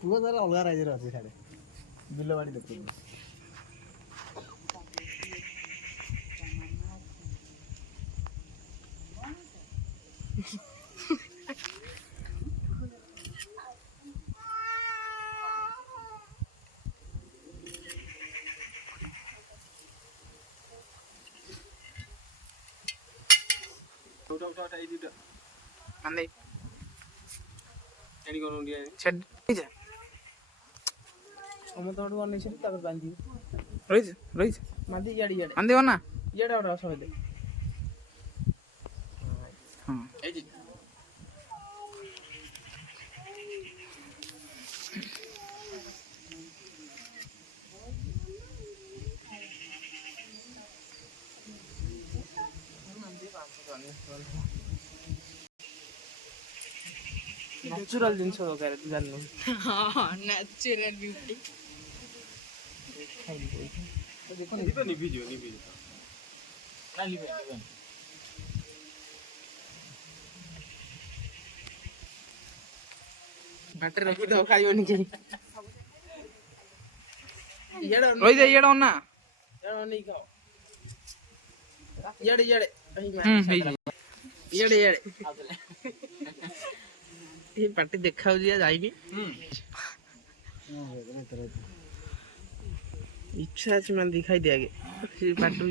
ପୁଅ ତାର ଅଲଗା ରାଜ୍ୟରେ ଅଛି ସାଡେ ବିଲ ବାଡ଼ି ଦେଖୁଛି। ନ୍ୟାଚୁରାଲ ଜିନିଷ ଦରକାର ଜାଣିନୁ। ହଁ ନ୍ୟାଚୁରାଲ ବିୟୁଟି। ବାଟରେ ରଖିଥାଉ ଖାଇବନି କେହି। ରହିଯା ଇଆଡେ ଅନା। ଇଆଡେ ଇଆଡେ ପାଟି ଦେଖାଉଛି ଯାଇନି। ଇଚ୍ଛା ଅଛି ମାନେ ଖାଇଦିଏ ଆଗେ ପାଟୁ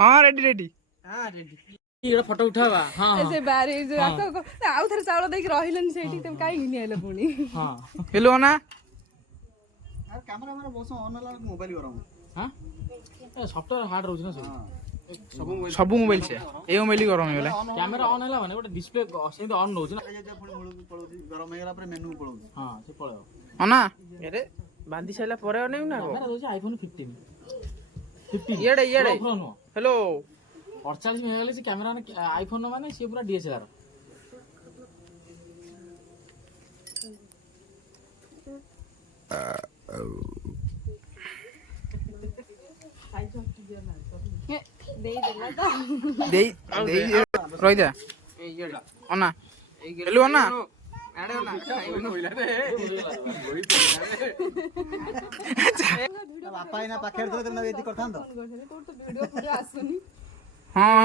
ହଁ ରେଡି ରେଡି। ଫଟୋ ଉଠାବା। ସେ ବ୍ୟାରେଜ ଆଉ ଥରେ ଚାଉଳ ଦେଇକି ରହିଲେନି ସେଇଠି, ତମେ କାହିଁକି ନିଆଇଲ ପୁଣି? ହେଲୋ ନା କ୍ୟାମେରା ମାନେ ବସ ଅନ୍ ହେଲା ବେଳକୁ ମୋବାଇଲ ଗରମ। ସଫ୍ଟୱେୟାର ହାର୍ଡ ରହୁଛି ନା ସବୁ ମୋବାଇଲ ସେ ଏ ମୋବାଇଲ ଗରମ ହେଇଗଲା। କ୍ୟାମେରା ଅନ୍ ହେଲା ମାନେ ଗୋଟେ ଡିସପ୍ଲେ ସେମିତି ଅନ୍ ରହୁଛି ନା। ଗରମ ହେଇଗଲା ପରେ ମେନୁ ପଳଉଛି। ହଁ ସେ ପଳେଇବ। ଅନା ଆରେ ବାନ୍ଧି ସାରିଲା ପରେ ଅନେଇବୁ ନା କ୍ୟାମେରା ରହୁଛି ଆଇଫୋନ 15 ଇଆଡେ ଇଆଡେ ନୁହଁ। ହ୍ୟାଲୋ 48 ହେଇଗଲେ ସେ କ୍ୟାମେରା ଆଇଫୋନ ମାନେ ସିଏ ପୁରା DSLR। ରହିଯା ଅନା ହେଲୁ ଅନା ବାପା ଏଇନା ପାଖରେ ଥିଲେ ତମେ ଏମିତି କରିଥାନ୍ତ। ହଁ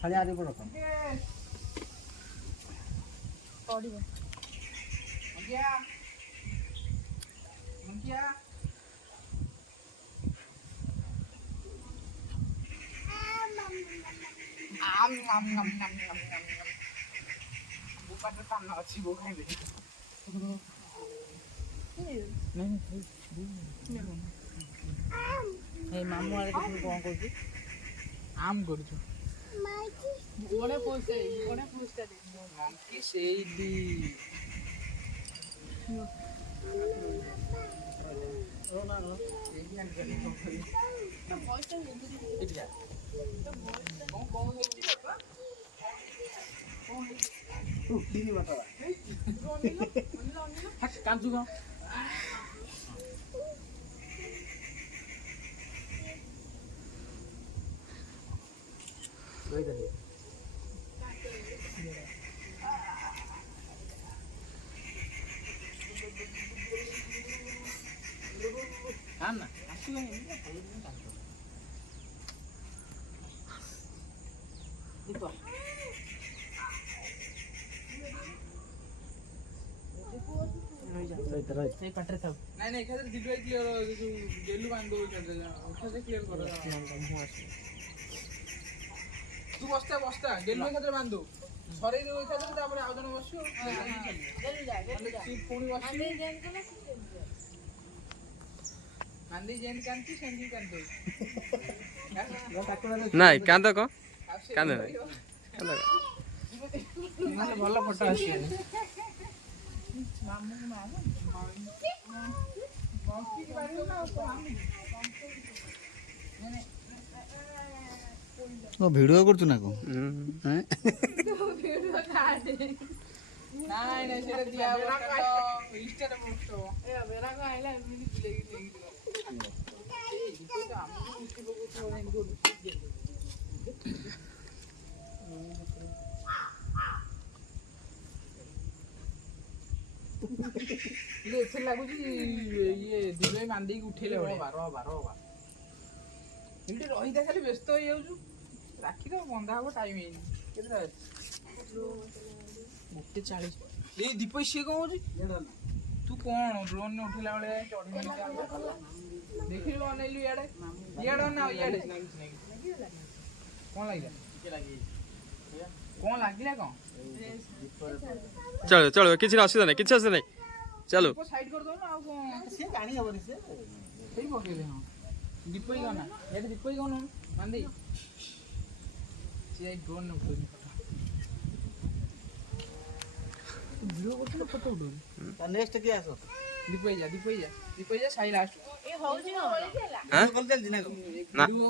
ଖାଲି ଆରି ପଡ ମାମୁଁ ଆଡେ କଣ କରୁଛୁ? ଆମ୍ କରୁଛୁ। ସେଇଠି କାଞ୍ଚୁ କଣ ପାଟରେ ଥାଉ। ନାଇଁ ନାଇଁ ଏକାଥରେ ଦିଲୁ ଭାଇ କ୍ଲିୟର ଯୋଉ ଗେଲୁ ବାନ୍ଧୁ ଏକାଥରେ କ୍ଲିୟର କର। ତୁ ବସ୍ତା ଗେଲୁ ଏକାଥରେ ବାନ୍ଧୁ ସରେଇ ଦେବୁ ଏକାଥରେ, ତାପରେ ଆଉ ଜଣେ ବସିବ ପୁଣି ବସିବ। କାନ୍ଦି ଯେମିତି କାନ୍ଦୁଛି ସେମିତି କାନ୍ଦୁ। ନାଇଁ କାନ୍ଦ କଣ କାନ୍ଦ ନାଇଁ ଭଲ ଫଟୋ ଆସିବ। ଭିଡ଼ିଓ କରୁଛୁ ନା କଣ? ନାଇଁ ନାଇଁ ସେଟା ଦିଆ ହବ ଇନଷ୍ଟାରେ ପୋଷ୍ଟ ହବ। ଏଥିରେ ଲାଗୁଛି ଇଏ ଦିବ୍ୟ ମାନ୍ଦେଇକି ଉଠେଇଲେ ଏଠି ରହିଥା ଖାଲି ବ୍ୟସ୍ତ ହେଇଯାଉଛୁ। ରାକ୍ଷୀ ତ ବନ୍ଧା ହବ ଟାଇମ ହେଇନି। କେତେଟା 1:40। ଏଇ ଦୀପ ସିଏ କଣ ହଉଛି? ତୁ କଣ ଡ୍ରୋନରେ ଉଠିଲା ବେଳେ ଦେଖିଲୁ ଅନେଇଲୁ ଇଆଡେ ନା ଇଆଡେ କଣ ଲାଗିଲା? କଣ ଲାଗିଲା କଣ? ଚଳିବ ଚଳିବ କିଛି ଅସୁବିଧା ନାହିଁ କିଛି ଅସୁବିଧା ନାହିଁ ଚାଲୁ ସାଇଡ କରିଦଉନ ଆଉ କଣ ସିଏ ଜାଣି ହବନି ସେ ସେଇ ପକେଇଲେ। ହଁ ଦୀପ ହିଁ କନା ଏଠି ଦୀପ ହିଁ କଣ ମାନ୍ଦେଇ ସିଏ ଡ୍ରୋନରେ ଉଠଉନି ଭିଡ଼ିଓ କରୁଛୁ ନା ଫଟୋ ଉଠଉଛୁ? ନେକ୍ସଟ କିଏ ଆସ ଦୀପ ଯା ସାଇ ଲାଷ୍ଟ ନା ଭିଡ଼ିଓ